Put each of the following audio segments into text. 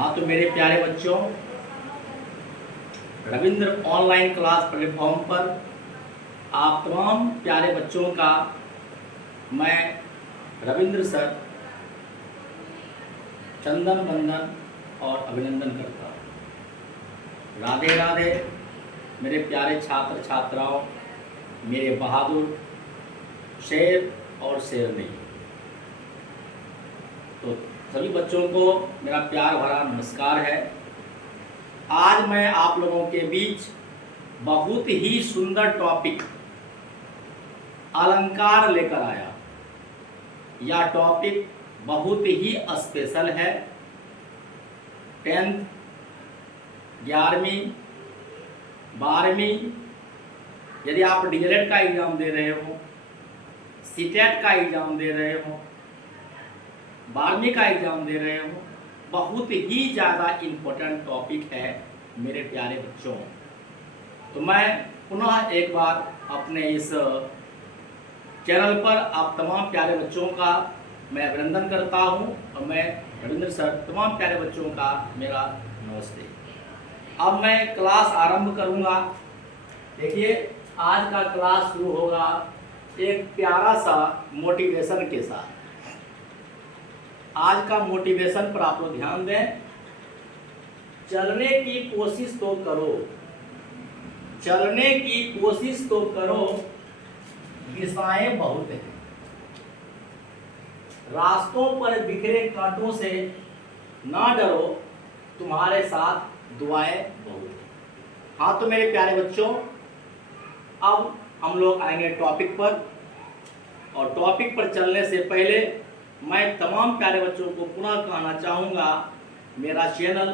हाँ तो मेरे प्यारे बच्चों, रविंद्र ऑनलाइन क्लास प्लेटफॉर्म पर आप तमाम प्यारे बच्चों का मैं रविंद्र सर चंदन वंदन और अभिनंदन करता हूँ। राधे राधे मेरे प्यारे छात्र छात्राओं, मेरे बहादुर शेर और शेरनी। तो सभी बच्चों को मेरा प्यार भरा नमस्कार है। आज मैं आप लोगों के बीच बहुत ही सुंदर टॉपिक अलंकार लेकर आया। यह टॉपिक बहुत ही स्पेशल है। 10th 11वीं 12वीं, यदि आप डीएलएड का एग्ज़ाम दे रहे हो, सीटेट का एग्ज़ाम दे रहे हो, 12वीं का एग्ज़ाम दे रहे हो, बहुत ही ज़्यादा इम्पोर्टेंट टॉपिक है मेरे प्यारे बच्चों। तो मैं पुनः एक बार अपने इस चैनल पर आप तमाम प्यारे बच्चों का मैं अभिनंदन करता हूं और मैं रविंद्र सर तमाम प्यारे बच्चों का मेरा नमस्ते। अब मैं क्लास आरंभ करूंगा। देखिए, आज का क्लास शुरू होगा एक प्यारा सा मोटिवेशन के साथ। आज का मोटिवेशन पर आप लोग ध्यान दें। चलने की कोशिश तो करो, चलने की कोशिश तो करो, दिशाएं बहुत हैं। रास्तों पर बिखरे कांटों से ना डरो, तुम्हारे साथ दुआएं बहुत हैं। हाँ तो मेरे प्यारे बच्चों, अब हम लोग आएंगे टॉपिक पर। और टॉपिक पर चलने से पहले मैं तमाम प्यारे बच्चों को पुनः कहना चाहूँगा, मेरा चैनल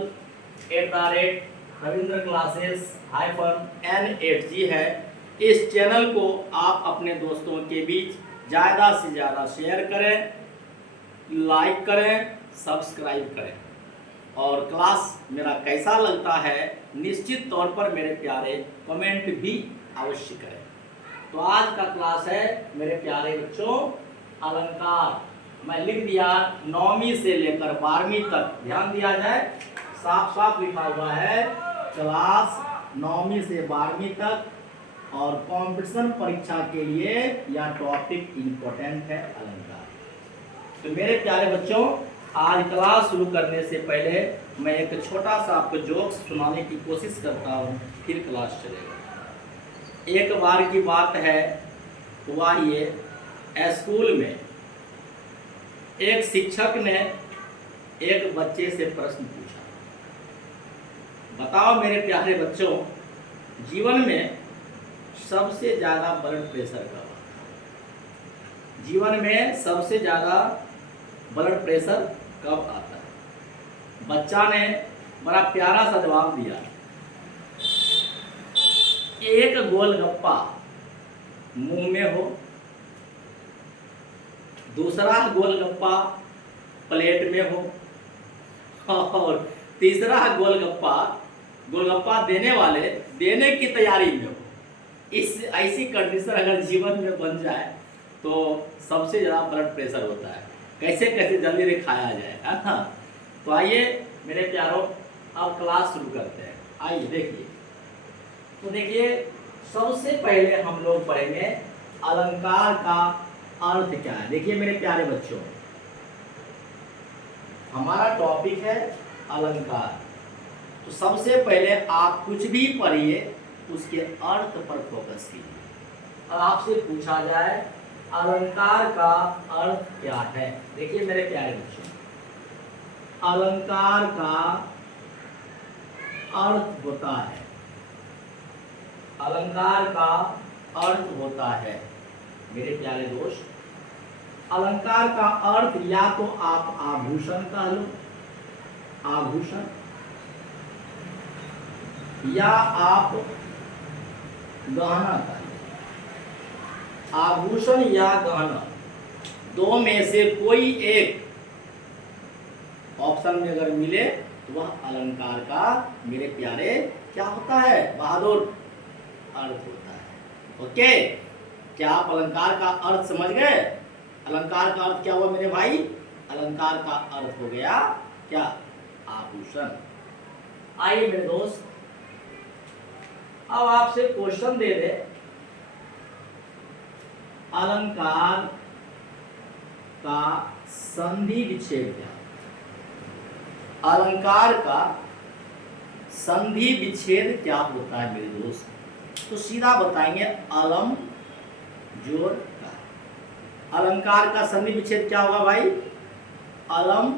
@रविंद्र क्लासेस -N8G है। इस चैनल को आप अपने दोस्तों के बीच ज़्यादा से ज़्यादा शेयर करें, लाइक करें, सब्सक्राइब करें। और क्लास मेरा कैसा लगता है निश्चित तौर पर मेरे प्यारे कमेंट भी अवश्य करें। तो आज का क्लास है मेरे प्यारे बच्चों अलंकार। मैं लिख दिया 9वीं से लेकर 12वीं तक, ध्यान दिया जाए, साफ साफ लिखा हुआ है क्लास 9वीं से 12वीं तक। और कंपटीशन परीक्षा के लिए यह टॉपिक इम्पोर्टेंट है, अलंकार। तो मेरे प्यारे बच्चों, आज क्लास शुरू करने से पहले मैं एक छोटा सा आपको जोक्स सुनाने की कोशिश करता हूँ, फिर क्लास चलेगा। एक बार की बात है, हुआ ये, स्कूल में एक शिक्षक ने एक बच्चे से प्रश्न पूछा, बताओ मेरे प्यारे बच्चों, जीवन में सबसे ज़्यादा ब्लड प्रेशर कब आता है? जीवन में सबसे ज़्यादा ब्लड प्रेशर कब आता है? बच्चा ने बड़ा प्यारा सा जवाब दिया, एक गोलगप्पा मुंह में हो, दूसरा गोलगप्पा प्लेट में हो, और तीसरा गोलगप्पा देने वाले देने की तैयारी में हो। इस ऐसी कंडीशन अगर जीवन में बन जाए तो सबसे ज़्यादा ब्लड प्रेशर होता है। कैसे कैसे जल्दी से खाया जाए, है ना? तो आइए मेरे प्यारों, अब क्लास शुरू करते हैं। आइए देखिए। तो देखिए, सबसे पहले हम लोग पढ़ेंगे अलंकार का अर्थ क्या है। देखिए मेरे प्यारे बच्चों, हमारा टॉपिक है अलंकार। तो सबसे पहले आप कुछ भी पढ़िए, उसके अर्थ पर फोकस कीजिए। और आपसे पूछा जाए अलंकार का अर्थ क्या है। देखिए मेरे प्यारे बच्चों, अलंकार का अर्थ होता है, अलंकार का अर्थ होता है मेरे प्यारे दोस्त, अलंकार का अर्थ या तो आप आभूषण कह लो, आभूषण, या आप गहना का, आभूषण या गहना, दो में से कोई एक ऑप्शन में अगर मिले तो वह अलंकार का मेरे प्यारे क्या होता है, बहादुर, अर्थ होता है। ओके, क्या आप अलंकार का अर्थ समझ गए? अलंकार का अर्थ क्या हुआ मेरे भाई? अलंकार का अर्थ हो गया क्या? आभूषण। आइए मेरे दोस्त, अब आपसे क्वेश्चन दे दे, अलंकार का संधि विच्छेद क्या? अलंकार का संधि विच्छेद क्या होता है मेरे दोस्त? तो सीधा बताएंगे, अलम जोड़ कार। अलंकार का संधि विच्छेद क्या होगा भाई? अलम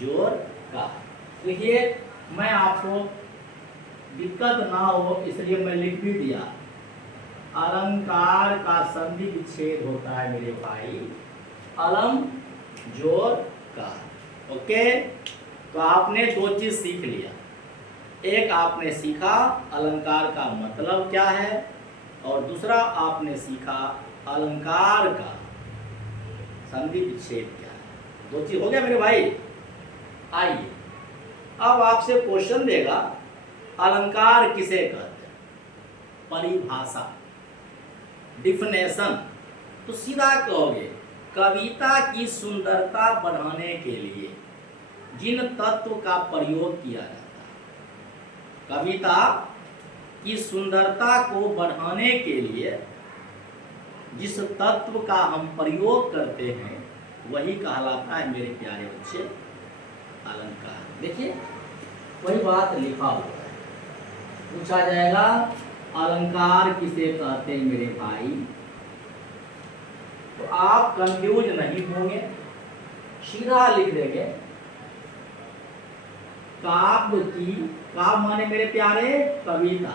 जोड़ कार। देखिए, मैं आपको दिक्कत ना हो इसलिए मैं लिख भी दिया, अलंकार का संधि विच्छेद होता है मेरे भाई अलम जोड़ कार। ओके, तो आपने दो चीज सीख लिया। एक आपने सीखा अलंकार का मतलब क्या है, और दूसरा आपने सीखा अलंकार का संधि विच्छेद क्या है। दो चीज हो गया मेरे भाई। आइए, अब आपसे क्वेश्चन देगा, अलंकार किसे कहते हैं? परिभाषा, डिफिनेशन। तो सीधा कहोगे, कविता की सुंदरता बढ़ाने के लिए जिन तत्व का प्रयोग किया जाता है, कविता की सुंदरता को बढ़ाने के लिए जिस तत्व का हम प्रयोग करते हैं वही कहलाता है मेरे प्यारे बच्चे अलंकार। देखिए, वही बात लिखा हुआ है। पूछा जाएगा अलंकार किसे कहते हैं मेरे भाई, तो आप कंफ्यूज नहीं होंगे, सीधा लिख देंगे काव्य की, काव्य माने मेरे प्यारे कविता,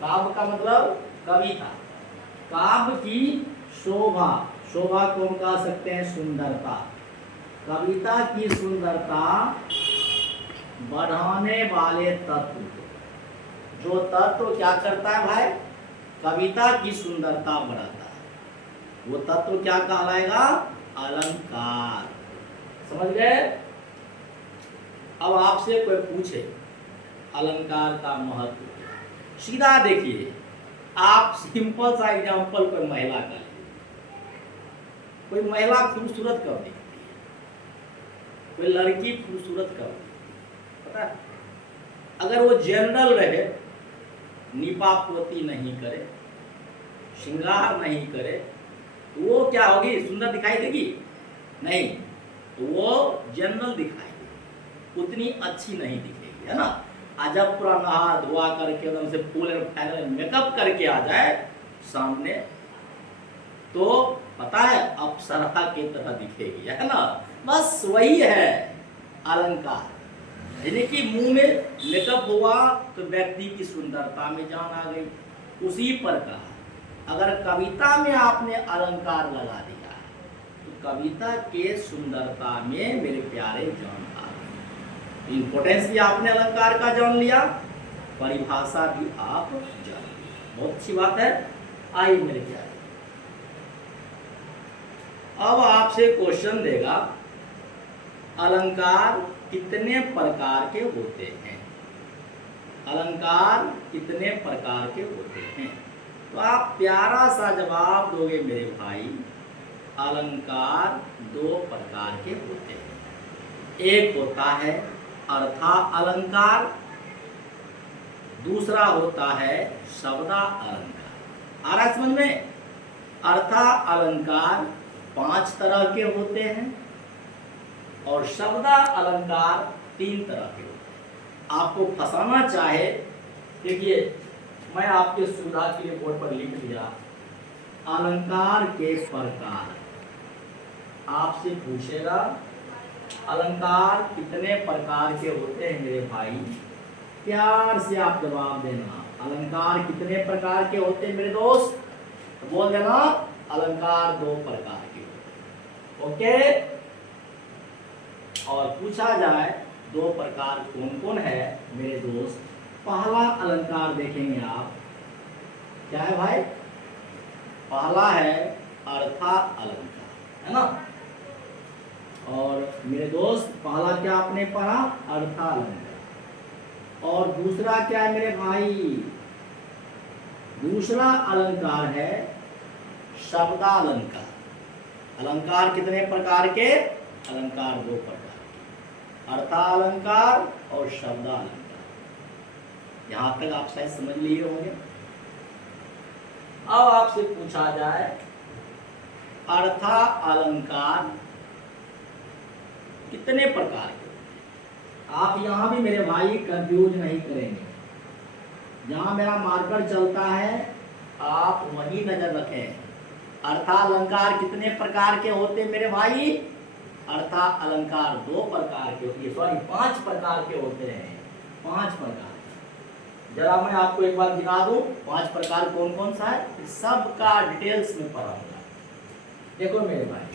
काव्य का मतलब कविता, काव्य की शोभा, शोभा को हम कह सकते हैं सुंदरता, कविता की सुंदरता बढ़ाने वाले तत्व, जो तत्व क्या करता है भाई? कविता की सुंदरता बढ़ाता है, वो तत्व क्या कहलाएगा? अलंकार। समझ गए? अब आपसे कोई पूछे अलंकार का महत्व, सीधा देखिए, आप सिंपल सा एग्जांपल कोई महिला का लीजिए। कोई महिला खूबसूरत कब दिखती है? कोई लड़की खूबसूरत कब दिखती है? पता है? अगर वो जनरल रहे, निपा पोती नहीं करे, श्रृंगार नहीं करे, तो वो क्या होगी? सुंदर दिखाई देगी? नहीं, तो वो जनरल दिखाई देगी, उतनी अच्छी नहीं दिखेगी, है ना। आज जब पूरा नहा धोआ करके एकदम से फुल एंड फाइनल मेकअप करके आ जाए सामने, तो पता है अप्सरा की तरह दिखेगी, है ना। बस वही है अलंकार, यानी कि मुंह में मेकअप हुआ तो व्यक्ति की सुंदरता में जान आ गई। उसी प्रकार अगर कविता में आपने अलंकार लगा दिया तो कविता के सुंदरता में मेरे प्यारे जान आ गई। इंपोर्टेंस भी आपने अलंकार का जान लिया, परिभाषा भी आप जान लिया, बहुत अच्छी बात है। आइए मेरे प्यारे, अब आपसे क्वेश्चन देगा, अलंकार कितने प्रकार के होते हैं? अलंकार कितने प्रकार के होते हैं? तो आप प्यारा सा जवाब दोगे मेरे भाई, अलंकार दो प्रकार के होते हैं। एक होता है अर्था अलंकार, दूसरा होता है शब्दा अलंकार। आ रहा है समझ में? अर्था अलंकार 5 तरह के होते हैं और शब्दा अलंकार 3 तरह के होते हैं। आपको फंसाना चाहे, देखिए मैं आपके सुविधा के लिए बोर्ड पर लिख दिया, अलंकार के प्रकार। आपसे पूछेगा अलंकार कितने प्रकार के होते हैं मेरे भाई, प्यार से आप जवाब देना, अलंकार कितने प्रकार के होते हैं मेरे दोस्त? तो बोल देना अलंकार 2 प्रकार के होते हैं। ओके, और पूछा जाए 2 प्रकार कौन कौन है मेरे दोस्त? पहला अलंकार देखेंगे आप, क्या है भाई? पहला है अर्था अलंकार, है ना। और मेरे दोस्त पहला क्या आपने पढ़ा? अर्था अलंकार। और दूसरा क्या है मेरे भाई? दूसरा अलंकार है शब्दा अलंकार। अलंकार कितने प्रकार के? अलंकार 2 प्रकार अर्थालंकार और शब्दालंकार। यहां तक आप शायद समझ लिए होंगे। अब आपसे पूछा जाए अर्थालंकार कितने प्रकार के होते हैं। आप यहां भी मेरे भाई कंफ्यूज नहीं करेंगे। जहां मेरा मार्कर चलता है आप वही नजर रखें। अर्थालंकार कितने प्रकार के होते हैं मेरे भाई? अर्थालंकार 2 प्रकार के होते हैं, सॉरी 5 प्रकार के होते हैं। 5 प्रकार। जरा मैं आपको एक बार गिना दूं 5 प्रकार कौन कौन सा है, सबका डिटेल्स में पढ़ाऊंगा। देखो मेरे भाई,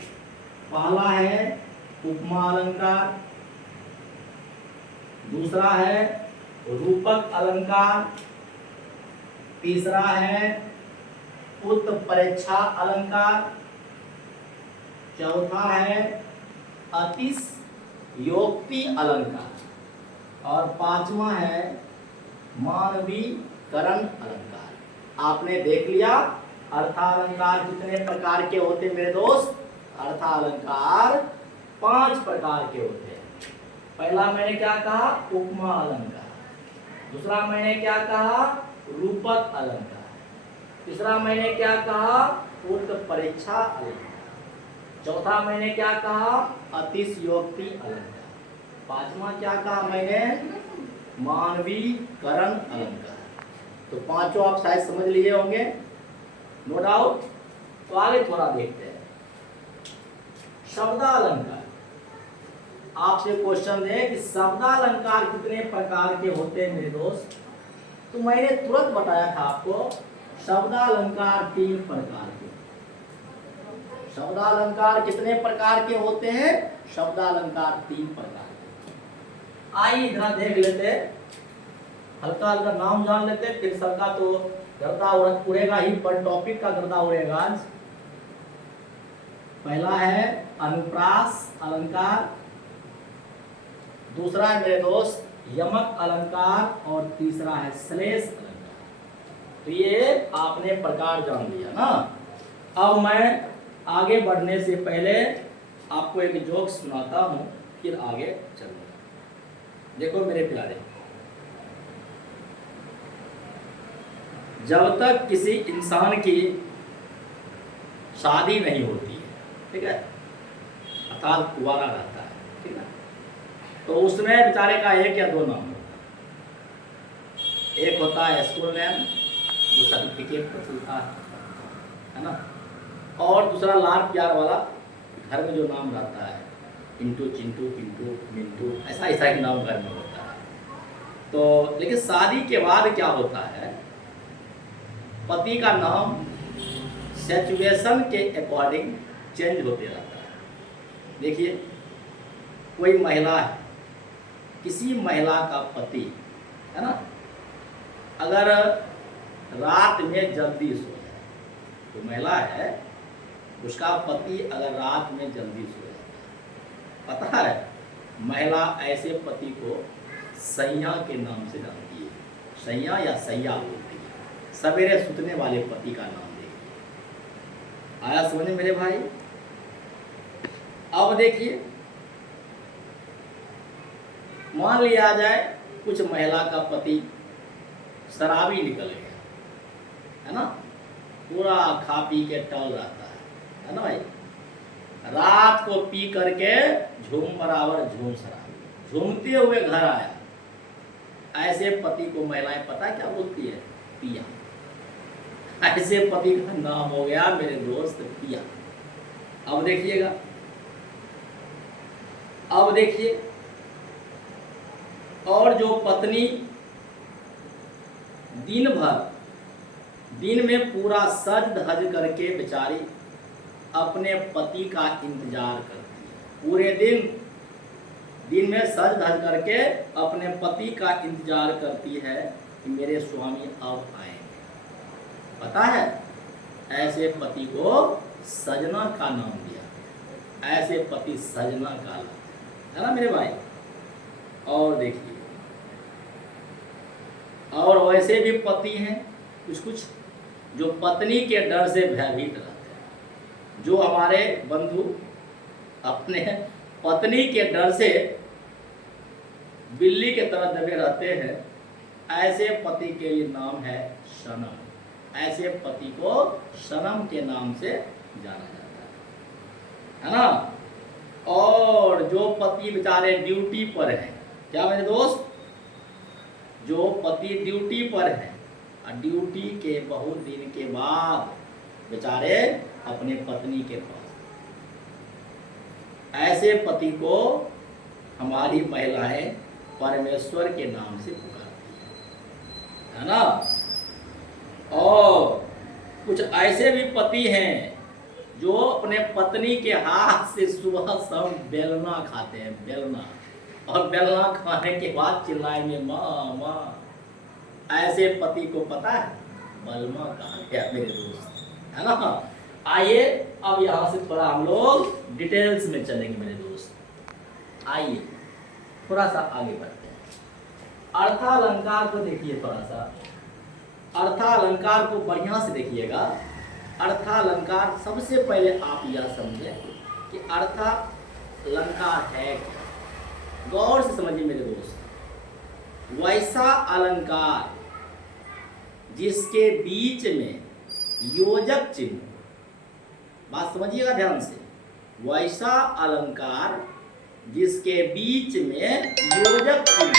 पहला है उपमा अलंकार, दूसरा है रूपक अलंकार, तीसरा है उत्प्रेक्षा अलंकार, चौथा है अतिशयोक्ति अलंकार और 5वां है मानवीकरण अलंकार। आपने देख लिया अर्थालंकार कितने प्रकार के होते हैं मेरे दोस्त। अर्थालंकार 5 प्रकार के होते हैं। पहला मैंने क्या कहा, उपमा अलंकार। दूसरा मैंने क्या कहा, रूपक अलंकार। तीसरा मैंने क्या कहा, उत्प्रेक्षा अलंकार। चौथा मैंने क्या कहा, अतिशयोक्ति अलंकार। 5वां क्या कहा मैंने, मानवीकरण अलंकार। तो 5 आप शायद समझ लिए होंगे, नो डाउट। तो आगे थोड़ा देखते हैं शब्दालंकार। आपसे क्वेश्चन है कि शब्दालंकार कितने प्रकार के होते हैं मेरे दोस्त। तो मैंने तुरंत बताया था आपको शब्दालंकार 3 प्रकार के। शब्दालंकार कितने प्रकार के होते हैं, शब्दालंकार 3 प्रकार के। आइए इतना देख लेते, हल्का हल्का नाम जान लेते, फिर सबका तो गर्दा उड़ेगा ही, पर टॉपिक का गर्दा उड़ेगा आज। पहला है अनुप्रास अलंकार, दूसरा है मेरे दोस्त यमक अलंकार और तीसरा है श्लेष अलंकार। तो ये आपने प्रकार जान लिया ना। अब मैं आगे बढ़ने से पहले आपको एक जोक सुनाता हूं, फिर आगे चलूंगा। देखो मेरे प्यारे, जब तक किसी इंसान की शादी नहीं होती है, ठीक है, अर्थात कुंवारा रहता है, ठीक है, तो उसमें बेचारे का 1 या 2 नाम होता है। एक होता है स्कूल नेम, जो सर्टिफिकेट पर चलता है ना, और दूसरा लाड़ प्यार वाला घर में जो नाम रहता है, पिंटू, चिंटू, पिंटू, मिंटू, ऐसा ऐसा ही नाम घर में होता है। तो लेकिन शादी के बाद क्या होता है, पति का नाम सिचुएशन के अकॉर्डिंग चेंज होते रहता है। देखिए, कोई महिला है, किसी महिला का पति है ना, अगर रात में जल्दी सो जाए, तो महिला है उसका पति अगर रात में जल्दी सो जाए, पता है महिला ऐसे पति को सैया के नाम से जानती है। सैया या सैया बोलती है। सवेरे सुतने वाले पति का नाम देखिए। आया समझ मेरे भाई। अब देखिए, मान लिया जाए कुछ महिला का पति शराबी निकल गया, है ना, पूरा खा पी के टल रहता है ना भाई, रात को पी करके झूम बराबर झूम शराबी झूमते हुए घर आया। ऐसे पति को महिलाएं पता क्या बोलती है, पिया। ऐसे पति का नाम हो गया मेरे दोस्त पिया। अब देखिएगा, अब देखिए, और जो पत्नी दिन में पूरा सज धज करके बेचारी अपने पति का इंतजार करती है, पूरे दिन में सज धज करके अपने पति का इंतजार करती है कि मेरे स्वामी अब आएंगे। पता है, ऐसे पति को सजना का नाम दिया। ऐसे पति सजना का है ना मेरे भाई। और देखिए, और वैसे भी पति हैं कुछ जो पत्नी के डर से भयभीत रहते हैं। जो हमारे बंधु अपने पत्नी के डर से बिल्ली के तरह दबे रहते हैं, ऐसे पति के लिए नाम है सनम। ऐसे पति को सनम के नाम से जाना जाता है ना। और जो पति बेचारे ड्यूटी पर हैं, क्या मेरे दोस्त, जो पति ड्यूटी पर है और ड्यूटी के बहुत दिन के बाद बेचारे अपने पत्नी के पास, ऐसे पति को हमारी महिलाएं परमेश्वर के नाम से पुकारती है ना। और कुछ ऐसे भी पति हैं जो अपने पत्नी के हाथ से सुबह शाम बेलना खाते हैं, बेलना, और बेलना खाने के बाद चिल्लाएंगे माँ माँ। ऐसे पति को पता है बलमा कहाँ गया मेरे दोस्त, है ना। आइए अब यहाँ से थोड़ा हम लोग डिटेल्स में चलेंगे मेरे दोस्त। आइए थोड़ा सा आगे बढ़ते हैं। अर्थालंकार को देखिए, थोड़ा सा अर्थालंकार को बढ़िया से देखिएगा। अर्थालंकार सबसे पहले आप यह समझें कि अर्थालंकार है क्या। गौर से समझिए मेरे दोस्त। वैसा अलंकार जिसके बीच में योजक चिन्ह, बात समझिएगा ध्यान से, वैसा अलंकार जिसके बीच में योजक चिन्ह